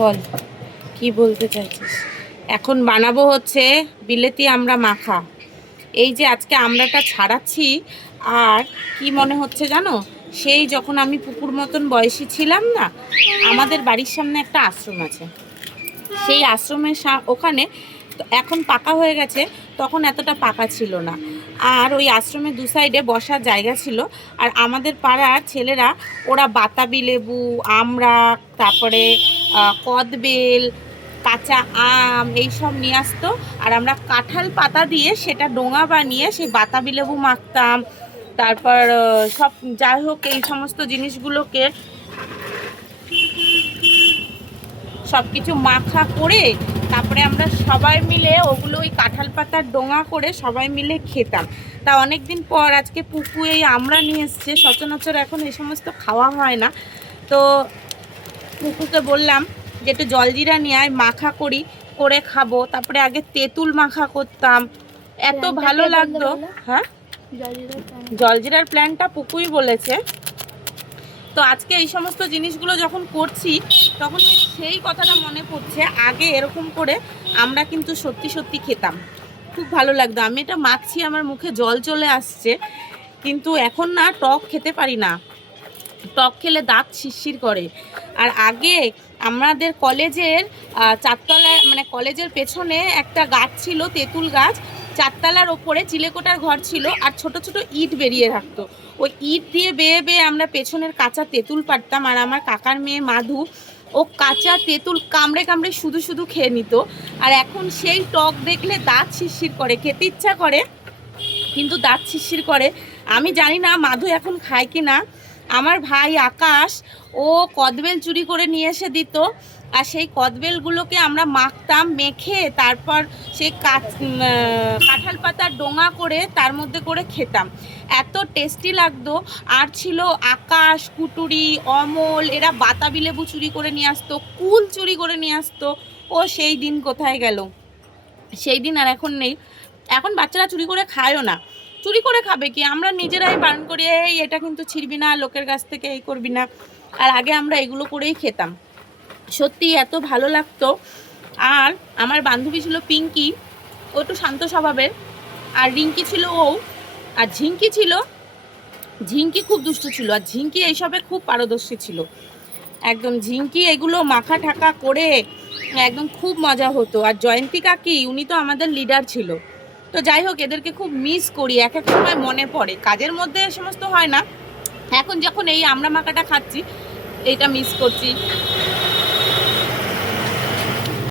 বল কি বলতে চাইছিস? এখন বানাবো হচ্ছে বিলেতি আমড়া মাখা। এই যে আজকে আমড়াটা ছাড়াচ্ছি, আর কি মনে হচ্ছে জানো, সেই যখন আমি পুকুর মতন বয়সী ছিলাম না, আমাদের বাড়ির সামনে একটা আশ্রম আছে, সেই আশ্রমের ওখানে এখন পাকা হয়ে গেছে, তখন এতটা পাকা ছিল না। আর ওই আশ্রমের দু সাইডে বসার জায়গা ছিল, আর আমাদের পাড়ার ছেলেরা ওরা বাতাবি লেবু, আমড়া, তারপরে কদবেল, কাঁচা আম এইসব নিয়ে আসতো, আর আমরা কাঁঠাল পাতা দিয়ে সেটা ডোঙা বানিয়ে সেই বাতাবি লেবু মাখতাম। তারপর সব যাই হোক এই সমস্ত জিনিসগুলোকে সব কিছু মাখা করে তারপরে আমরা সবাই মিলে ওগুলো ওই কাঁঠাল পাতার ডোঙা করে সবাই মিলে খেতাম। তা অনেক দিন পর আজকে পুকু এই আমরা নিয়ে এসছে, সচরাচর এখন এই সমস্ত খাওয়া হয় না। তো পুকুকে বললাম যে একটু জলজিরা নিয়ে আয়, মাখা করি, করে খাবো। তারপরে আগে তেঁতুল মাখা করতাম, এত ভালো লাগতো। হ্যাঁ, জলজিরার প্ল্যানটা পুকুই বলেছে। তো আজকে এই সমস্ত জিনিসগুলো যখন করছি তখন সেই কথাটা মনে পড়ছে, আগে এরকম করে আমরা কিন্তু সত্যি সত্যি খেতাম, খুব ভালো লাগতো। আমি এটা মাখছি, আমার মুখে জল চলে আসছে, কিন্তু এখন না টক খেতে পারি না, টক খেলে দাঁত শিরশির করে। আর আগে আমাদের কলেজের চারতলায়, মানে কলেজের পেছনে একটা গাছ ছিল, তেঁতুল গাছ, চারতলার ওপরে চিলেকোটার ঘর ছিল, আর ছোট ছোট ইট বেরিয়ে থাকতো, ওই ইট দিয়ে বেয়ে বেয়ে আমরা পেছনের কাঁচা তেঁতুল পাড়তাম। আর আমার কাকার মেয়ে মাধু ও কাঁচা তেঁতুল কামড়ে কামড়ে শুধু শুধু খেয়ে নিত। আর এখন সেই টক দেখলে দাঁত শিরশির করে, খেতে ইচ্ছা করে কিন্তু দাঁত শিরশির করে। আমি জানি না মাধু এখন খায় কি না। আমার ভাই আকাশ ও কদবেল চুরি করে নিয়ে এসে দিত, আর সেই কদবেলগুলোকে আমরা মাখতাম, মেখে তারপর সেই কাঁঠাল পাতার ডোঙা করে তার মধ্যে করে খেতাম, এত টেস্টি লাগতো। আর ছিল আকাশ, কুটুরি, অমল, এরা বাতাবি লেবু চুরি করে নিয়ে আসতো, কুল চুরি করে নিয়ে আসতো। ও সেই দিন কোথায় গেল, সেই দিন আর এখন নেই। এখন বাচ্চারা চুরি করে খায়ও না, চুরি করে খাবে কি, আমরা নিজেরাই বারণ করি, এই এটা কিন্তু ছিড়বি না, লোকের কাছ থেকে এই করবি না। আর আগে আমরা এগুলো করেই খেতাম, সত্যি এত ভালো লাগতো। আর আমার বান্ধবী ছিল পিঙ্কি, ও একটু শান্ত স্বভাবের, আর রিঙ্কি ছিল ও, আর ঝিঙ্কি ছিল, ঝিঙ্কি খুব দুষ্ট ছিল, আর ঝিঙ্কি এইসবে খুব পারদর্শী ছিল একদম। ঝিঙ্কি এগুলো মাখা ঠাকা করে একদম খুব মজা হতো। আর জয়ন্তী কাকি, উনি তো আমাদের লিডার ছিল। তো যাই হোক, এদেরকে খুব মিস করি, এক এক সময় মনে পড়ে, কাজের মধ্যে এ সমস্ত হয় না, এখন যখন এই আমরা মাখাটা খাচ্ছি এইটা মিস করছি।